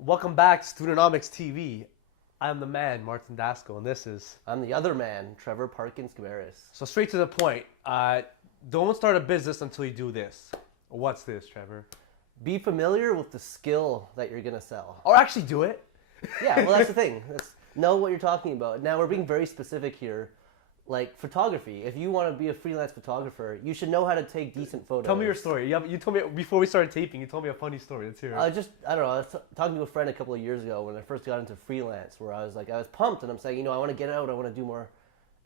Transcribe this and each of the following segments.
Welcome back to Studentonomics TV. I'm the man, Martin Dasco, and this is... I'm the other man, Trevor Parkins Gavaris. So straight to the point, don't start a business until you do this. What's this, Trevor? Be familiar with the skill that you're going to sell. Or actually do it. Yeah, well, that's the thing. Know what you're talking about. Now, we're being very specific here. Like photography, if you want to be a freelance photographer, you should know how to take decent photos. Tell me your story. You told me, before we started taping, you told me a funny story. Let's hear it. I don't know, I was talking to a friend a couple of years ago when I first got into freelance, where I was pumped, and I'm saying, I want to get out, I want to do more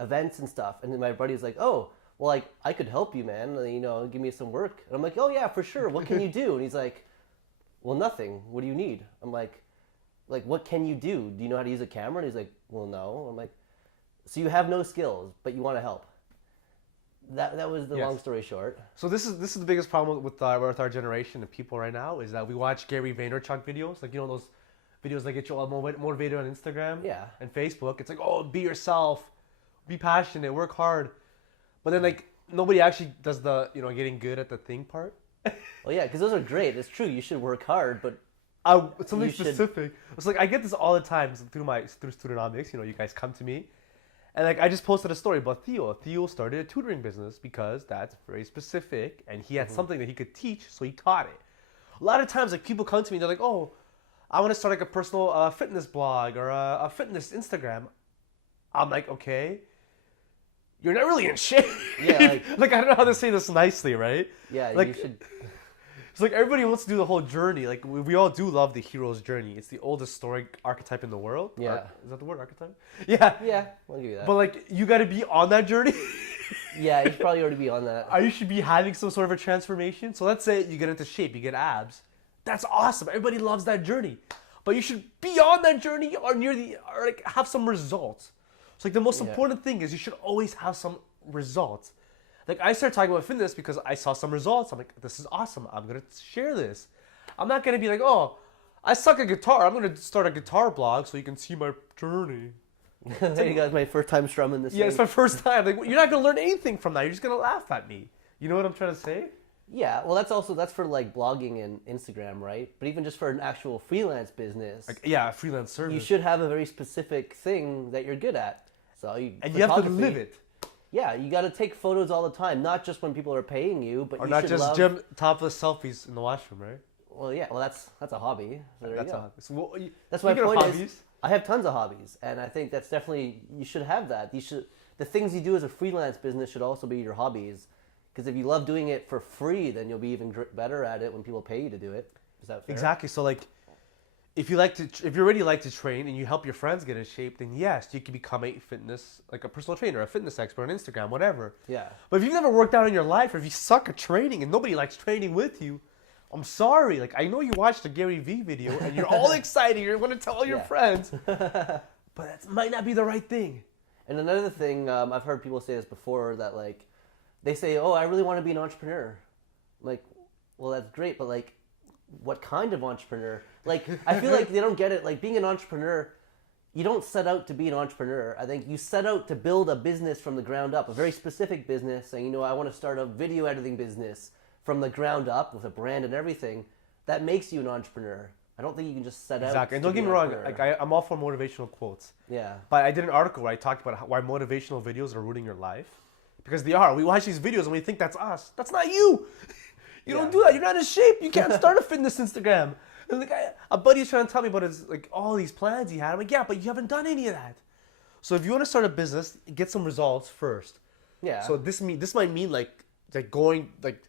events and stuff. And then my buddy was like, oh, well, like, I could help you, man, give me some work. And I'm like, oh yeah, for sure, what can you do? And he's like, well, nothing, what do you need? I'm like, what can you do? Do you know how to use a camera? And he's like, well, no. I'm like, so you have no skills, but you want to help. That was the long story short. So this is the biggest problem with our generation of people right now, is that we watch Gary Vaynerchuk videos, like those videos that get you all motivated on Instagram and Facebook. It's like, oh, be yourself, be passionate, work hard, but then like nobody actually does the getting good at the thing part. Well, yeah, because those are great. It's true. You should work hard, but something specific. It's like I get this all the time through Studentonomics. You guys come to me. And like I just posted a story about Theo. Theo started a tutoring business because that's very specific, and he had something that he could teach, so he taught it. A lot of times, like people come to me, they're like, "Oh, I want to start like a personal fitness blog or a fitness Instagram." I'm like, "Okay, you're not really in shape." Yeah, like I don't know how to say this nicely, right? Yeah, like, you should. It's like everybody wants to do the whole journey. Like we all do love the hero's journey. It's the oldest story archetype in the world. Yeah. Is that the word, archetype? Yeah. Yeah, I'll give you that. But like you got to be on that journey. Yeah, you should probably already be on that. Or you should be having some sort of a transformation. So let's say you get into shape, you get abs. That's awesome. Everybody loves that journey. But you should be on that journey or like have some results. So like the most important thing is you should always have some results. Like I started talking about fitness because I saw some results. I'm like, this is awesome. I'm gonna share this. I'm not gonna be like, oh, I suck at guitar. I'm gonna start a guitar blog so you can see my journey. Hey guys, my first time strumming this. Yeah, it's my first time. Like you're not gonna learn anything from that. You're just gonna laugh at me. You know what I'm trying to say? Yeah, well, that's for like blogging and Instagram, right? But even just for an actual freelance business, like, yeah, freelance service. You should have a very specific thing that you're good at. So you have to live it. Yeah, you got to take photos all the time, not just when people are paying you, but or you not should just gym topless selfies in the washroom, right? Well, yeah, well that's a hobby. So that's a hobby. So, well, that's my point. Is I have tons of hobbies, and I think that's definitely you should have that. The things you do as a freelance business should also be your hobbies, because if you love doing it for free, then you'll be even better at it when people pay you to do it. Is that fair? Exactly. So like, if you already like to train and you help your friends get in shape, then yes, you can become a personal trainer, a fitness expert on Instagram, whatever. Yeah. But if you've never worked out in your life, or if you suck at training and nobody likes training with you, I'm sorry. Like I know you watched the Gary V video and you're all excited. You're going to tell all your friends, but that might not be the right thing. And another thing, I've heard people say this before, that like they say, "Oh, I really want to be an entrepreneur." Like, well, that's great, but like, what kind of entrepreneur? Like, I feel like they don't get it. Like, being an entrepreneur, you don't set out to be an entrepreneur. I think you set out to build a business from the ground up, a very specific business, saying, I want to start a video editing business from the ground up with a brand and everything. That makes you an entrepreneur. I don't think you can just set out. Exactly. And don't get me wrong, like I'm all for motivational quotes. Yeah. But I did an article where I talked about why motivational videos are ruining your life. Because they are. We watch these videos and we think that's us. That's not you. You don't do that. You're not in shape. You can't start a fitness Instagram. And like a buddy was trying to tell me about all these plans he had. I'm like, yeah, but you haven't done any of that. So if you want to start a business, get some results first. Yeah. So this might mean like going like.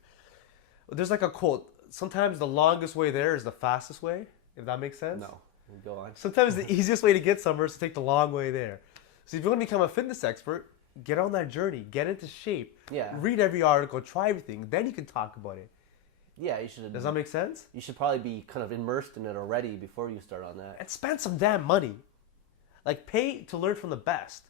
There's like a quote. Sometimes the longest way there is the fastest way. If that makes sense. No. Go on. Sometimes the easiest way to get somewhere is to take the long way there. So if you want to become a fitness expert, get on that journey. Get into shape. Yeah. Read every article. Try everything. Then you can talk about it. Yeah, you should. Does that make sense? You should probably be kind of immersed in it already before you start on that. And spend some damn money. Like, pay to learn from the best.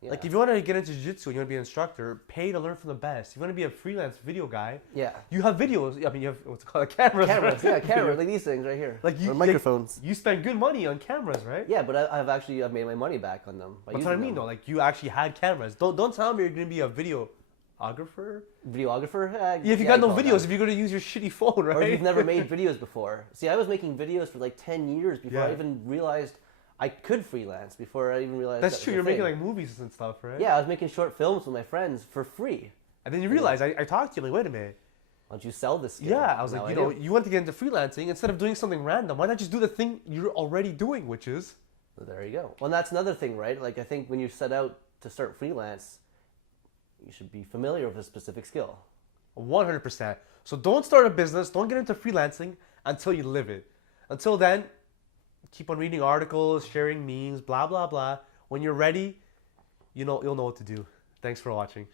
Yeah. Like, if you want to get into jiu-jitsu and you want to be an instructor, pay to learn from the best. If you want to be a freelance video guy, you have videos. I mean, you have what's called cameras. Cameras, yeah, cameras, like these things right here. Like or microphones. You spend good money on cameras, right? Yeah, but I've made my money back on them. That's what I mean, though. Like, you actually had cameras. Don't tell me you're going to be a video videographer. Videographer? Yeah, if you got no videos, if you're gonna use your shitty phone, right? Or if you've never made videos before. See, I was making videos for like 10 years before I even realized I could freelance, before I even realized That's true. You're making like movies and stuff, right? Yeah, I was making short films with my friends for free. And then you realize, I talked to you, I'm like, wait a minute. Why don't you sell this skill? Yeah, I was like, you want to get into freelancing, instead of doing something random, why not just do the thing you're already doing, which is... So there you go. Well, that's another thing, right? Like, I think when you set out to start freelance, you should be familiar with a specific skill. 100%. So don't start a business, don't get into freelancing until you live it. Until then, keep on reading articles, sharing memes, blah, blah, blah. When you're ready, you'll know what to do. Thanks for watching.